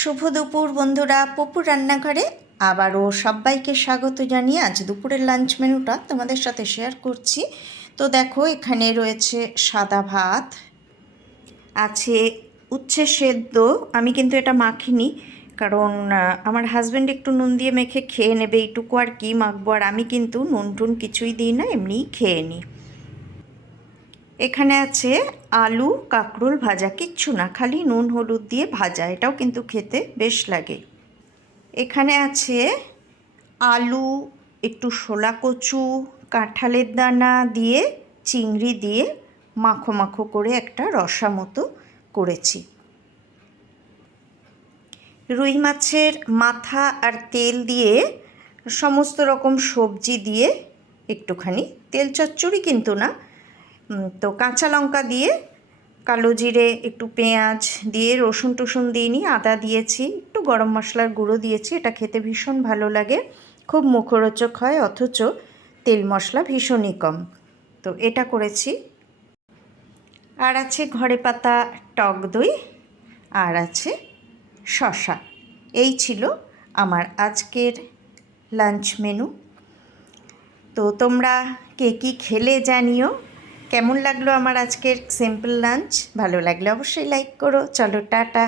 শুভ দুপুর বন্ধুরা, পপুর রান্নাঘরে আবারও সবাইকে স্বাগত জানিয়ে আজ দুপুরের লাঞ্চ মেনুটা তোমাদের সাথে শেয়ার করছি। তো দেখো, এখানে রয়েছে সাদা ভাত, আছে উচ্ছে সেদ্ধ। আমি কিন্তু এটা মাখিনি, কারণ আমার হাজব্যান্ড একটু নুন দিয়ে মেখে খেয়ে নেবে, এইটুকু আর কি মাখবো। আর আমি কিন্তু নুন টুন কিছুই দিই না, এমনিই খেয়ে নিই। এখানে আছে আলু কাঁকরোল ভাজা, কিচ্ছু না, খালি নুন হলুদ দিয়ে ভাজা, এটাও কিন্তু খেতে বেশ লাগে। এখানে আছে আলু, একটু শোলা কচু, কাঁঠালের দানা দিয়ে চিংড়ি দিয়ে মাখো মাখো করে একটা রসা মতো করেছি। রুই মাছের মাথা আর তেল দিয়ে সমস্ত রকম সবজি দিয়ে একটুখানি তেল চচ্চড়ি কিন্তু না, তো কাঁচা লঙ্কা দিয়ে, কালো জিরে, একটু পেঁয়াজ দিয়ে, রসুন টসুন দিইনি, আদা দিয়েছি, একটু গরম মশলার গুঁড়ো দিয়েছি। এটা খেতে ভীষণ ভালো লাগে, খুব মুখরোচক হয়, অথচ তেল মশলা ভীষণই কম। তো এটা করেছি। আর আছে ঘরে পাতা টক দই, আর আছে শসা। এই ছিল আমার আজকের লাঞ্চ মেনু। তো তোমরা কে কী খেলে জানিও। কেমন লাগলো আমার আজকের সিম্পল লাঞ্চ? ভালো লাগলে অবশ্যই লাইক করো। চলো টাটা।